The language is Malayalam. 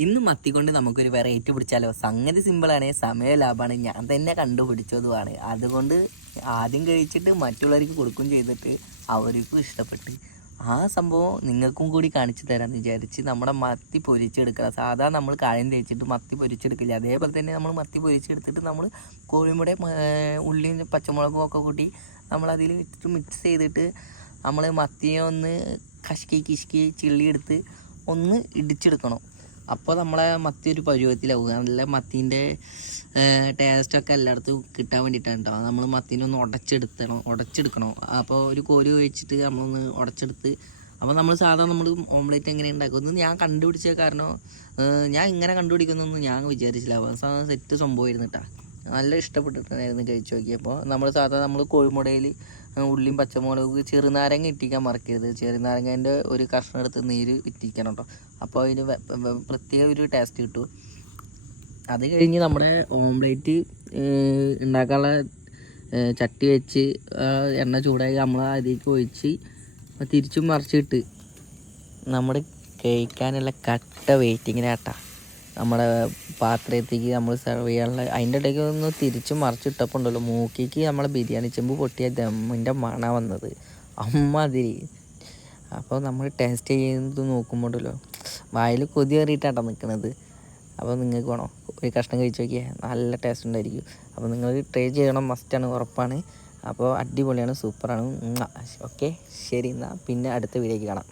ഇന്ന് മത്തി കൊണ്ട് നമുക്കൊരു വെറൈറ്റി പിടിച്ചാലോ? സംഗതി സിമ്പിളാണ്, സമയ ലാഭമാണ്, ഞാൻ തന്നെ കണ്ടുപിടിച്ചതുമാണ്. അതുകൊണ്ട് ആദ്യം കഴിച്ചിട്ട് മറ്റുള്ളവർക്ക് കൊടുക്കുകയും ചെയ്തിട്ട് അവർക്കും ഇഷ്ടപ്പെട്ട് ആ സംഭവം നിങ്ങൾക്കും കൂടി കാണിച്ചു തരാമെന്ന് വിചാരിച്ച് നമ്മുടെ മത്തി പൊരിച്ചെടുക്കണം. സാധാരണ നമ്മൾ കായം തേച്ചിട്ട് മത്തി പൊരിച്ചെടുക്കില്ല, അതേപോലെ തന്നെ നമ്മൾ മത്തി പൊരിച്ചെടുത്തിട്ട് നമ്മൾ കോഴിമുടയും ഉള്ളിയും പച്ചമുളകും ഒക്കെ കൂട്ടി നമ്മളതിൽ ഇട്ട് മിക്സ് ചെയ്തിട്ട് നമ്മൾ മത്തിയെ ഒന്ന് കശക്കി കിശക്കി ചിള്ളിയെടുത്ത് ഒന്ന് ഇടിച്ചെടുക്കണം. അപ്പോൾ നമ്മളെ മത്തി ഒരു പരുവത്തിലാവും. നല്ല മത്തീൻ്റെ ടേസ്റ്റൊക്കെ എല്ലായിടത്തും കിട്ടാൻ വേണ്ടിയിട്ടാണ് കേട്ടോ. നമ്മൾ മത്തീനെ ഒന്ന് ഉടച്ചെടുക്കണം. അപ്പോൾ ഒരു കോരി ഒഴിച്ചിട്ട് നമ്മളൊന്ന് ഉടച്ചെടുത്ത്, അപ്പോൾ നമ്മൾ സാധാരണ നമ്മൾ ഓംലേറ്റ് എങ്ങനെ ഉണ്ടാക്കുമെന്ന് ഞാൻ കണ്ടുപിടിച്ച കാരണം ഞാൻ ഇങ്ങനെ കണ്ടുപിടിക്കുന്നൊന്നും ഞാൻ വിചാരിച്ചില്ല. അവസാനം സെറ്റ് സംഭവമായിരുന്നു കേട്ടോ. നല്ല ഇഷ്ടപ്പെട്ടിട്ടുണ്ടായിരുന്നു കഴിച്ച് നോക്കിയപ്പോൾ. നമ്മൾ സാധാരണ നമ്മൾ കോഴിമുടയിൽ ഉള്ളിയും പച്ചമുളക് ചെറുനാരങ്ങ ഇട്ടിക്കാൻ മറക്കരുത്. ചെറുനാരങ്ങേൻ്റെ ഒരു കഷ്ണം എടുത്ത് നീര് ഇറ്റിക്കണം കേട്ടോ. അപ്പോൾ അതിന് പ്രത്യേക ഒരു ടേസ്റ്റ് കിട്ടും. അത് കഴിഞ്ഞ് നമ്മുടെ ഓംലേറ്റ് ഉണ്ടാക്കാനുള്ള ചട്ടി വെച്ച് എണ്ണ ചൂടായി നമ്മൾ അതിലേക്ക് ഒഴിച്ച് തിരിച്ചും മറിച്ചിട്ട് നമ്മൾ കഴിക്കാനുള്ള കട്ട വെയിറ്റിങ്ങിനാട്ടാ നമ്മുടെ പാത്രത്തേക്ക് നമ്മൾ സെർവ് ചെയ്യാനുള്ള. അതിൻ്റെ ഇടയ്ക്ക് ഒന്ന് തിരിച്ച് മറിച്ചിട്ടപ്പോൾ ഉണ്ടല്ലോ, മൂക്കിക്ക് നമ്മളെ ബിരിയാണി ചെമ്പ് പൊട്ടിയ ദമ്മിൻ്റെ മണ വന്നത് അമ്മാതിരി. അപ്പോൾ നമ്മൾ ടേസ്റ്റ് ചെയ്യുന്നത് നോക്കുമ്പോൾ ഉണ്ടല്ലോ വായിൽ കൊതി കയറിയിട്ടാണ് നിൽക്കുന്നത്. അപ്പോൾ നിങ്ങൾക്ക് വേണോ ഒരു കഷ്ണം കഴിച്ച് നോക്കിയാൽ നല്ല ടേസ്റ്റ് ഉണ്ടായിരിക്കും. അപ്പോൾ നിങ്ങൾ ട്രൈ ചെയ്യണം, മസ്റ്റാണ്, ഉറപ്പാണ്. അപ്പോൾ അടിപൊളിയാണ്, സൂപ്പറാണ്. ഓക്കെ, ശരി, എന്നാൽ പിന്നെ അടുത്ത വീഡിയോയ്ക്ക് കാണാം.